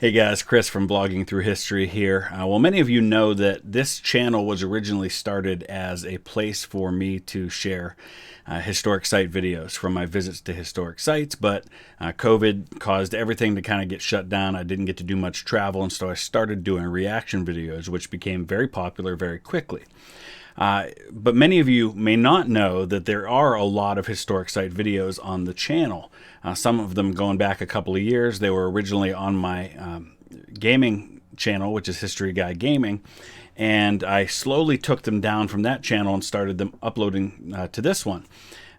Hey guys, Chris from Blogging Through History here. Well, many of you know that this channel was originally started as a place for me to share historic site videos from my visits to historic sites, but COVID caused everything to kind of get shut down. I didn't get to do much travel, and so I started doing reaction videos, which became very popular very quickly. But many of you may not know that there are a lot of historic site videos on the channel. Some of them going back a couple of years. They were originally on my gaming channel, which is History Guy Gaming, and I slowly took them down from that channel and started them uploading to this one.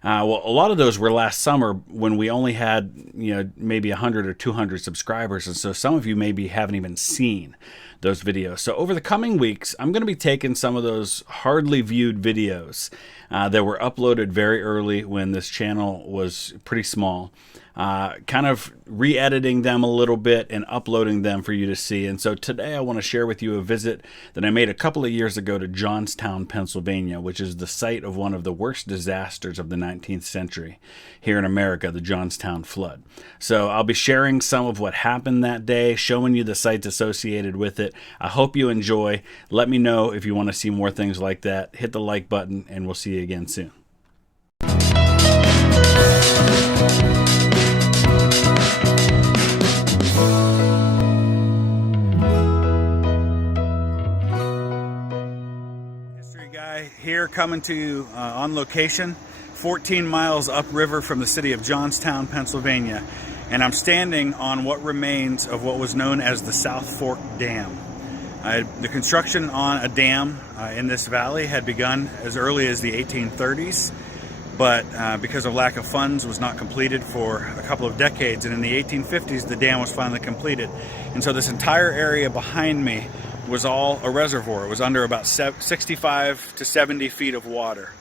Well, a lot of those were last summer when we only had, maybe 100 or 200 subscribers, and so some of you maybe haven't even seen those videos. So over the coming weeks, I'm going to be taking some of those hardly viewed videos that were uploaded very early when this channel was pretty small, kind of re-editing them a little bit and uploading them for you to see. And so today I want to share with you a visit that I made a couple of years ago to Johnstown, Pennsylvania, which is the site of one of the worst disasters of the 19th century here in America, the Johnstown flood. So I'll be sharing some of what happened that day, showing you the sites associated with it. I hope you enjoy. Let me know if you want to see more things like that. Hit the like button, and we'll see you again soon. History Guy here, coming to you on location, 14 miles upriver from the city of Johnstown, Pennsylvania. And I'm standing on what remains of what was known as the South Fork Dam. The construction on a dam in this valley had begun as early as the 1830s, but because of lack of funds was not completed for a couple of decades, and in the 1850s the dam was finally completed. And so this entire area behind me was all a reservoir. It was under about 65 to 70 feet of water.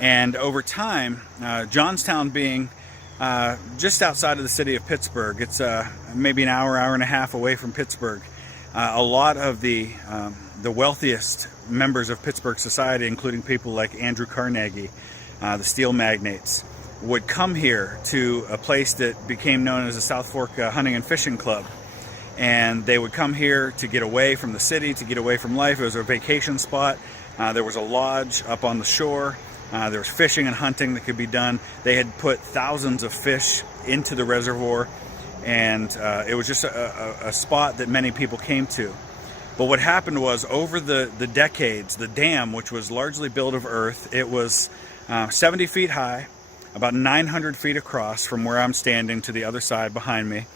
And over time, Johnstown being just outside of the city of Pittsburgh, it's maybe an hour and a half away from Pittsburgh. A lot of the wealthiest members of Pittsburgh society, including people like Andrew Carnegie, the steel magnates, would come here to a place that became known as the South Fork Hunting and Fishing Club. And they would come here to get away from the city, to get away from life. It was a vacation spot. There was a lodge up on the shore. There was fishing and hunting that could be done. They had put thousands of fish into the reservoir, and it was just a spot that many people came to. But what happened was, over the decades, the dam, which was largely built of earth, it was 70 feet high, about 900 feet across from where I'm standing to the other side behind me,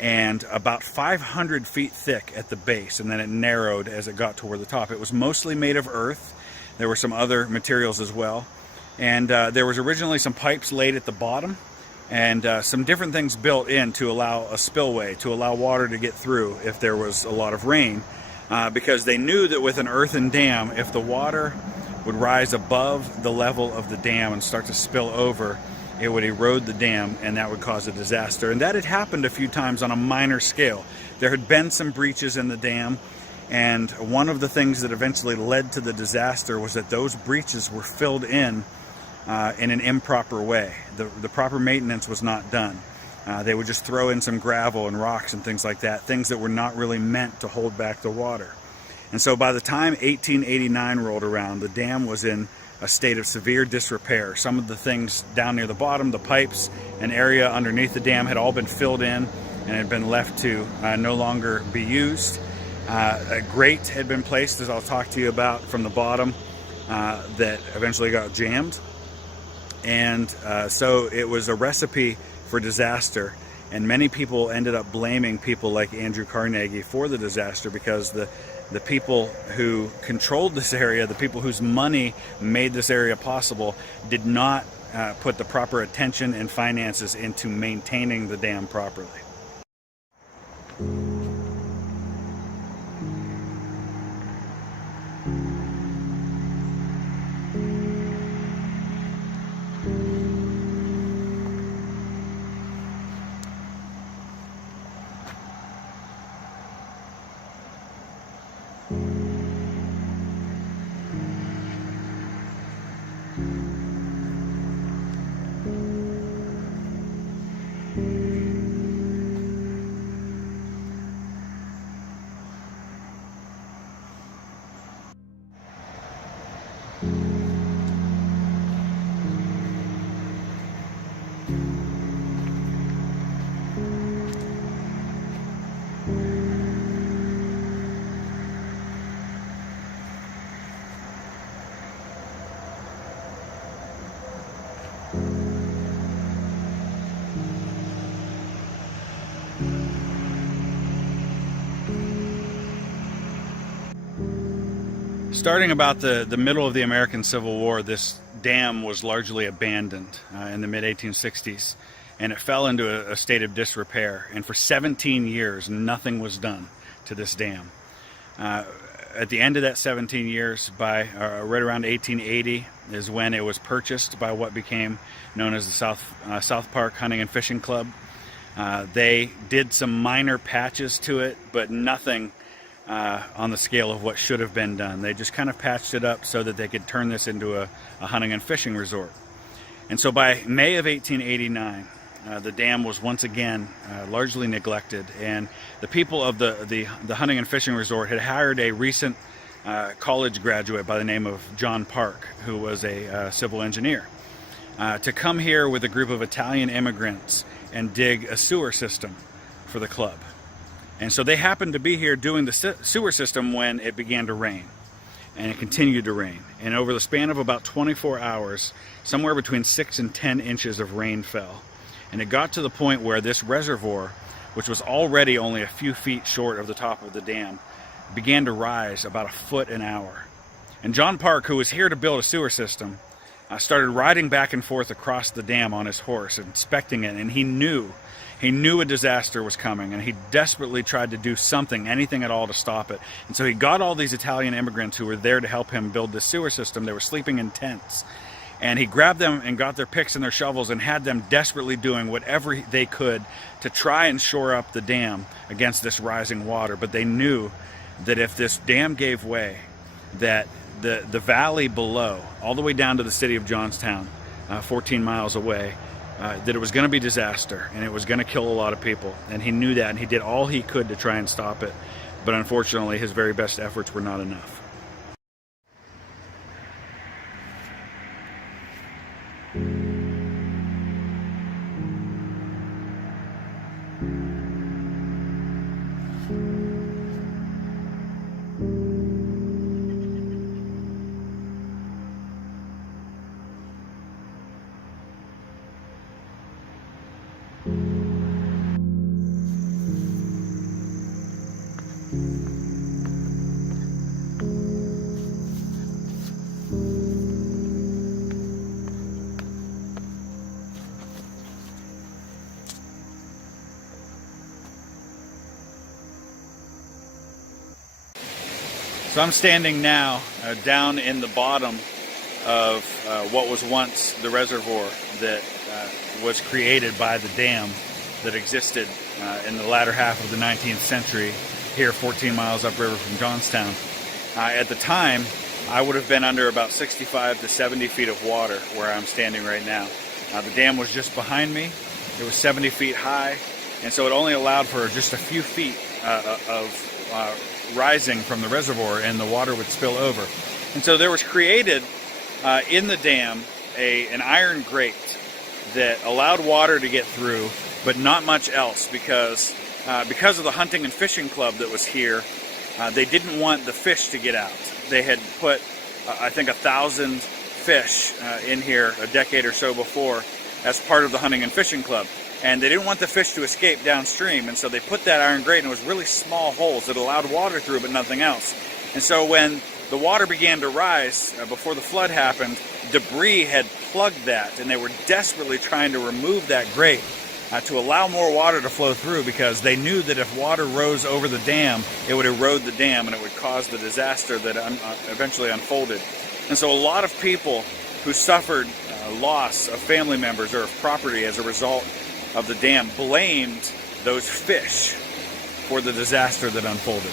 and about 500 feet thick at the base, and then it narrowed as it got toward the top. It was mostly made of earth. There were some other materials as well. And there was originally some pipes laid at the bottom, and some different things built in to allow a spillway, to allow water to get through if there was a lot of rain, because they knew that with an earthen dam, if the water would rise above the level of the dam and start to spill over, it would erode the dam, and that would cause a disaster. And that had happened a few times on a minor scale. There had been some breaches in the dam, and one of the things that eventually led to the disaster was that those breaches were filled in an improper way. The proper maintenance was not done. They would just throw in some gravel and rocks and things like that, things that were not really meant to hold back the water. And so by the time 1889 rolled around, the dam was in a state of severe disrepair. Some of the things down near the bottom, the pipes, an area underneath the dam, had all been filled in and had been left to no longer be used. A grate had been placed, as I'll talk to you about, from the bottom that eventually got jammed. And so it was a recipe for disaster. And many people ended up blaming people like Andrew Carnegie for the disaster, because the people who controlled this area, the people whose money made this area possible, did not put the proper attention and finances into maintaining the dam properly. Starting about the middle of the American Civil War, this dam was largely abandoned in the mid-1860s, and it fell into a state of disrepair. And for 17 years, nothing was done to this dam. At the end of that 17 years, by right around 1880, is when it was purchased by what became known as the South Park Hunting and Fishing Club. They did some minor patches to it, but nothing on the scale of what should have been done. They just kind of patched it up so that they could turn this into a hunting and fishing resort. And so by May of 1889, the dam was once again largely neglected, and the people of the hunting and fishing resort had hired a recent college graduate by the name of John Park, who was a civil engineer, to come here with a group of Italian immigrants and dig a sewer system for the club. And so they happened to be here doing the sewer system when it began to rain, and it continued to rain. And over the span of about 24 hours, somewhere between 6 and 10 inches of rain fell. And it got to the point where this reservoir, which was already only a few feet short of the top of the dam, began to rise about a foot an hour. And John Park, who was here to build a sewer system, started riding back and forth across the dam on his horse, inspecting it, and he knew a disaster was coming, and he desperately tried to do something, anything at all, to stop it. And so he got all these Italian immigrants who were there to help him build this sewer system. They were sleeping in tents. And he grabbed them and got their picks and their shovels and had them desperately doing whatever they could to try and shore up the dam against this rising water. But they knew that if this dam gave way, that the valley below, all the way down to the city of Johnstown, 14 miles away, that it was going to be disaster, and it was going to kill a lot of people. And he knew that, and he did all he could to try and stop it. But unfortunately, his very best efforts were not enough. So I'm standing now down in the bottom of what was once the reservoir that was created by the dam that existed in the latter half of the 19th century here 14 miles upriver from Johnstown. At the time, I would have been under about 65 to 70 feet of water where I'm standing right now. The dam was just behind me. It was 70 feet high, and so it only allowed for just a few feet of rising from the reservoir, and the water would spill over. And so there was created in the dam an iron grate that allowed water to get through, but not much else, because of the hunting and fishing club that was here. They didn't want the fish to get out. They had put, I think, 1,000 fish in here a decade or so before as part of the hunting and fishing club. And they didn't want the fish to escape downstream, and so they put that iron grate, and it was really small holes that allowed water through but nothing else. And so when the water began to rise before the flood happened, debris had plugged that, and they were desperately trying to remove that grate to allow more water to flow through, because they knew that if water rose over the dam, it would erode the dam and it would cause the disaster that eventually unfolded. And so a lot of people who suffered loss of family members or of property as a result of the dam blamed those fish for the disaster that unfolded.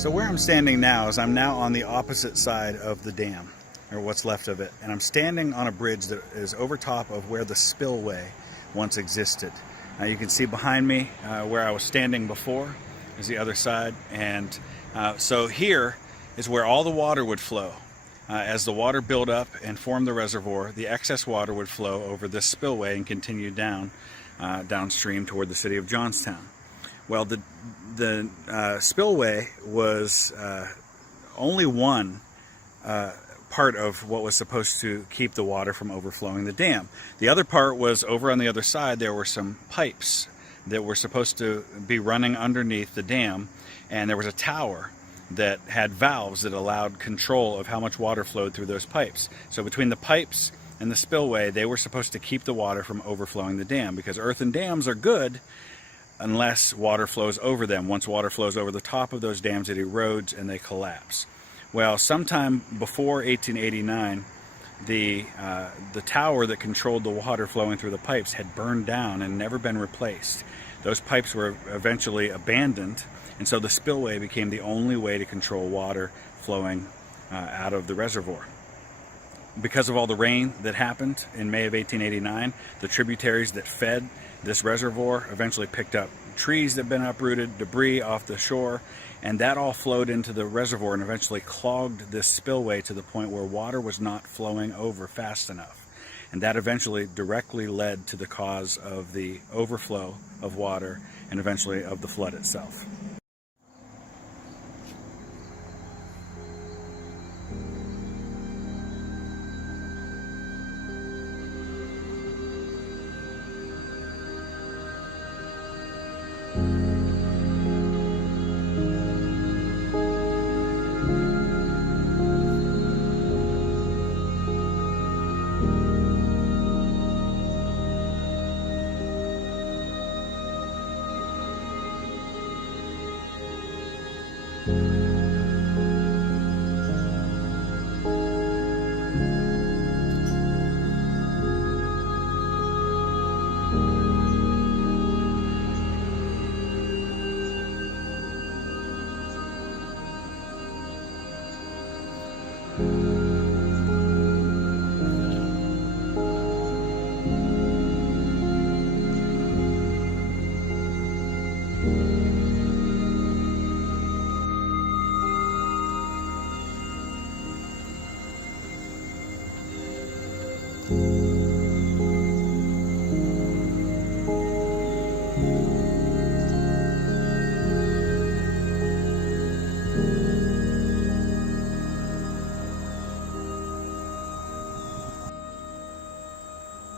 So where I'm standing now is I'm now on the opposite side of the dam, or what's left of it, and I'm standing on a bridge that is over top of where the spillway once existed. Now you can see behind me where I was standing before is the other side, and so here is where all the water would flow. As the water built up and formed the reservoir, the excess water would flow over this spillway and continue down downstream toward the city of Johnstown. Well, the spillway was only one part of what was supposed to keep the water from overflowing the dam. The other part was over on the other side. There were some pipes that were supposed to be running underneath the dam, and there was a tower that had valves that allowed control of how much water flowed through those pipes. So between the pipes and the spillway, they were supposed to keep the water from overflowing the dam, because earthen dams are good unless water flows over them. Once water flows over the top of those dams, it erodes and they collapse. Well, sometime before 1889, the tower that controlled the water flowing through the pipes had burned down and never been replaced. Those pipes were eventually abandoned, and so the spillway became the only way to control water flowing out of the reservoir. Because of all the rain that happened in May of 1889, the tributaries that fed this reservoir eventually picked up trees that had been uprooted, debris off the shore, and that all flowed into the reservoir and eventually clogged this spillway to the point where water was not flowing over fast enough. And that eventually directly led to the cause of the overflow of water and eventually of the flood itself.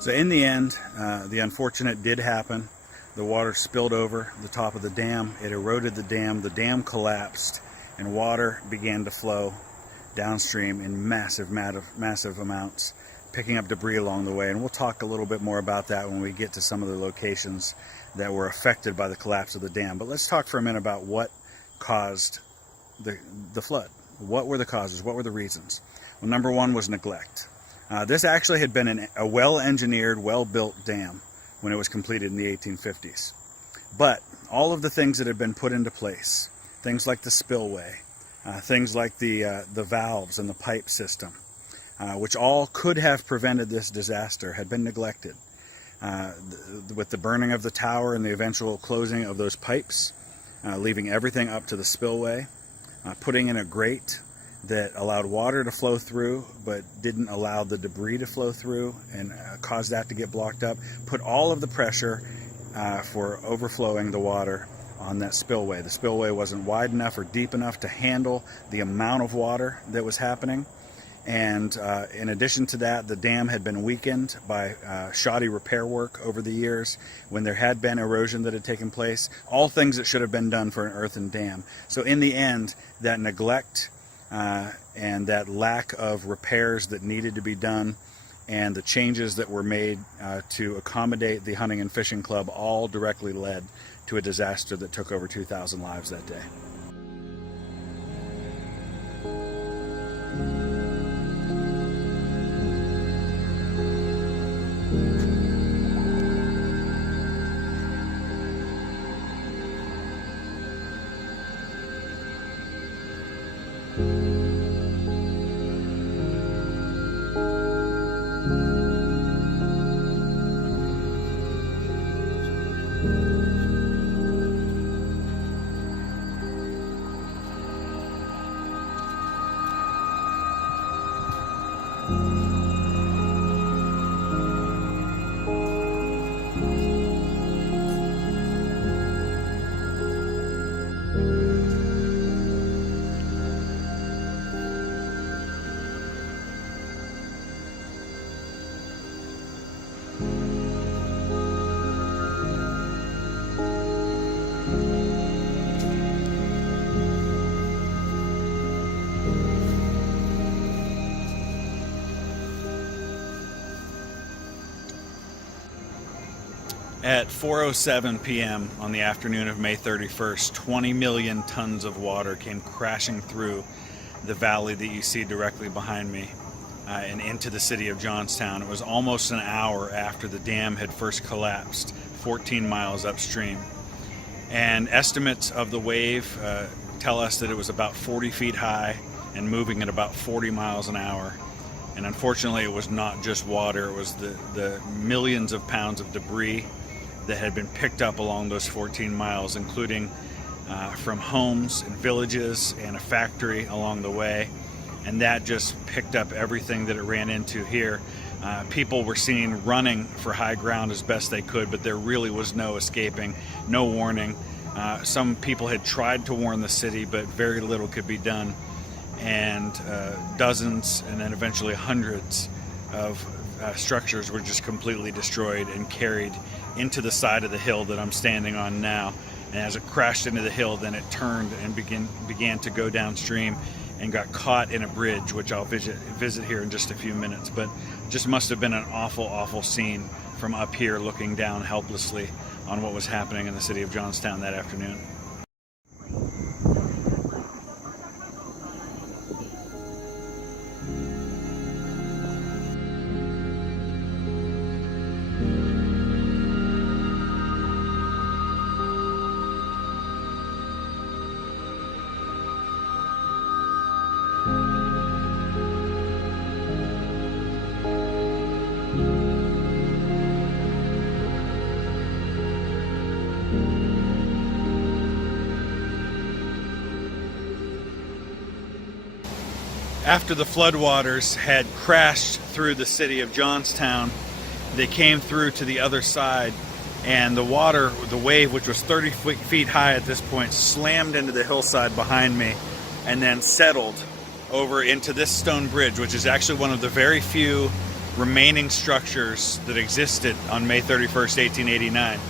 So in the end, the unfortunate did happen. The water spilled over the top of the dam. It eroded the dam collapsed, and water began to flow downstream in massive amounts, picking up debris along the way. And we'll talk a little bit more about that when we get to some of the locations that were affected by the collapse of the dam. But let's talk for a minute about what caused the flood. What were the causes? What were the reasons? Well, number one was neglect. This actually had been a well-engineered, well-built dam when it was completed in the 1850s. But all of the things that had been put into place, things like the spillway, things like the valves and the pipe system, which all could have prevented this disaster, had been neglected. With the burning of the tower and the eventual closing of those pipes, leaving everything up to the spillway, putting in a grate that allowed water to flow through but didn't allow the debris to flow through and caused that to get blocked up, put all of the pressure for overflowing the water on that spillway. The spillway wasn't wide enough or deep enough to handle the amount of water that was happening. And in addition to that, the dam had been weakened by shoddy repair work over the years when there had been erosion that had taken place, all things that should have been done for an earthen dam. So in the end, that neglect and that lack of repairs that needed to be done and the changes that were made to accommodate the hunting and fishing club all directly led to a disaster that took over 2,000 lives that day. At 4:07 p.m. on the afternoon of May 31st, 20 million tons of water came crashing through the valley that you see directly behind me and into the city of Johnstown. It was almost an hour after the dam had first collapsed, 14 miles upstream. And estimates of the wave tell us that it was about 40 feet high and moving at about 40 miles an hour. And unfortunately, it was not just water, it was the millions of pounds of debris that had been picked up along those 14 miles, including from homes and villages and a factory along the way. And that just picked up everything that it ran into here. People were seen running for high ground as best they could, but there really was no escaping, no warning. Some people had tried to warn the city, but very little could be done. And dozens and then eventually hundreds of structures were just completely destroyed and carried into the side of the hill that I'm standing on now. And as it crashed into the hill, then it turned and began to go downstream and got caught in a bridge, which I'll visit here in just a few minutes. But just must have been an awful, awful scene from up here looking down helplessly on what was happening in the city of Johnstown that afternoon. After the floodwaters had crashed through the city of Johnstown, they came through to the other side, and the water, the wave, which was 30 feet high at this point, slammed into the hillside behind me and then settled over into this stone bridge, which is actually one of the very few remaining structures that existed on May 31st, 1889.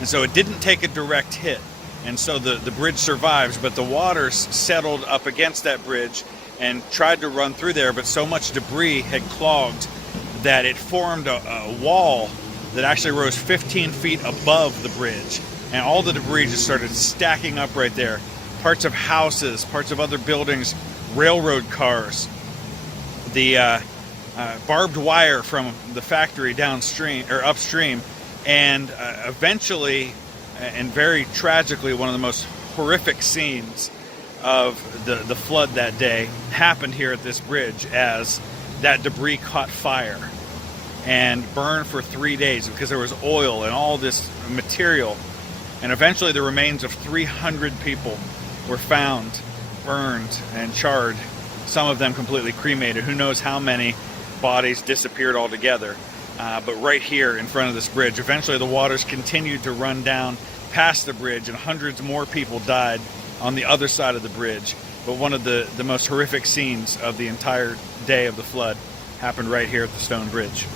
And so it didn't take a direct hit, and so the bridge survives, but the waters settled up against that bridge and tried to run through there, but so much debris had clogged that it formed a wall that actually rose 15 feet above the bridge. And all the debris just started stacking up right there. Parts of houses, parts of other buildings, railroad cars, the barbed wire from the factory downstream or upstream, and eventually, and very tragically, one of the most horrific scenes of the flood that day happened here at this bridge as that debris caught fire and burned for 3 days because there was oil and all this material. And eventually the remains of 300 people were found, burned and charred, some of them completely cremated. Who knows how many bodies disappeared altogether. But right here in front of this bridge, eventually the waters continued to run down past the bridge and hundreds more people died on the other side of the bridge. But one of the most horrific scenes of the entire day of the flood happened right here at the stone bridge.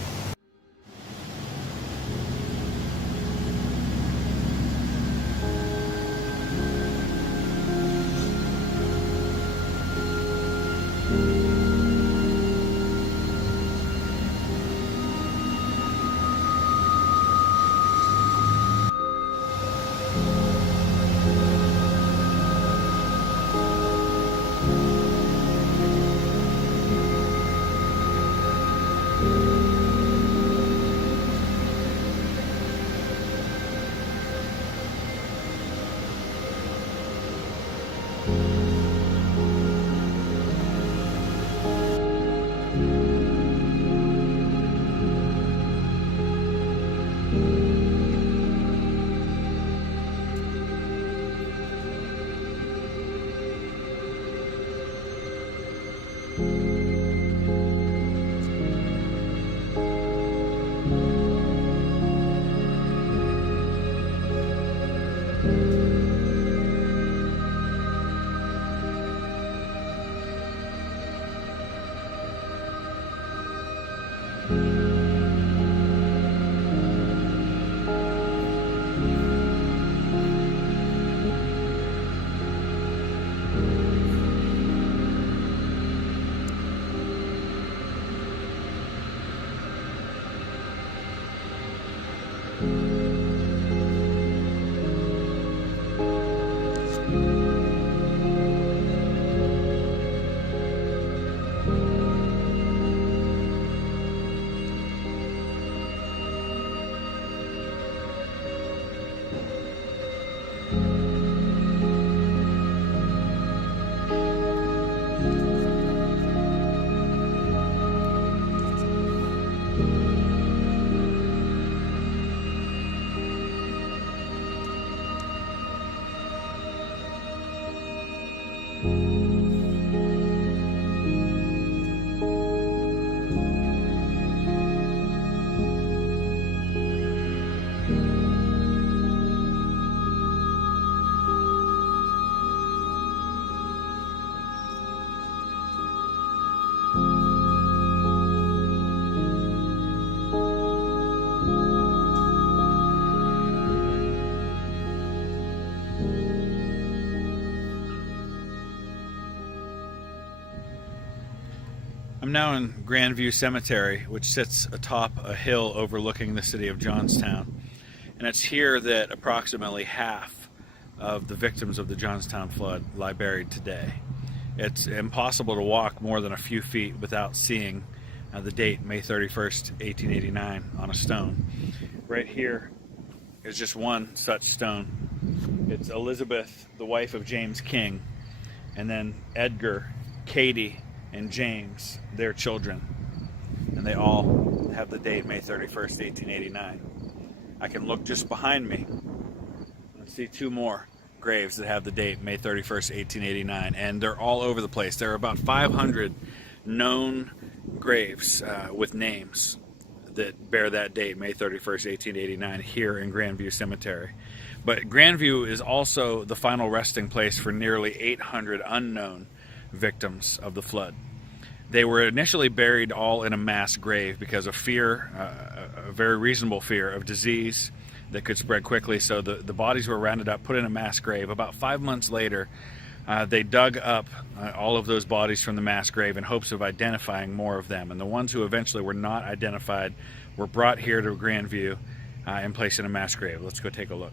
I'm now in Grandview Cemetery, which sits atop a hill overlooking the city of Johnstown. And it's here that approximately half of the victims of the Johnstown flood lie buried today. It's impossible to walk more than a few feet without seeing the date, May 31st, 1889, on a stone. Right here is just one such stone. It's Elizabeth, the wife of James King, and then Edgar, Katie, and James, their children, and they all have the date May 31st, 1889. I can look just behind me and see two more graves that have the date May 31st, 1889, and they're all over the place. There are about 500 known graves with names that bear that date, May 31st, 1889, here in Grandview Cemetery. But Grandview is also the final resting place for nearly 800 unknown victims of the flood. They were initially buried all in a mass grave because of fear, a very reasonable fear of disease that could spread quickly. So the bodies were rounded up, put in a mass grave. About 5 months later, they dug up all of those bodies from the mass grave in hopes of identifying more of them. And the ones who eventually were not identified were brought here to Grandview and placed in a mass grave. Let's go take a look.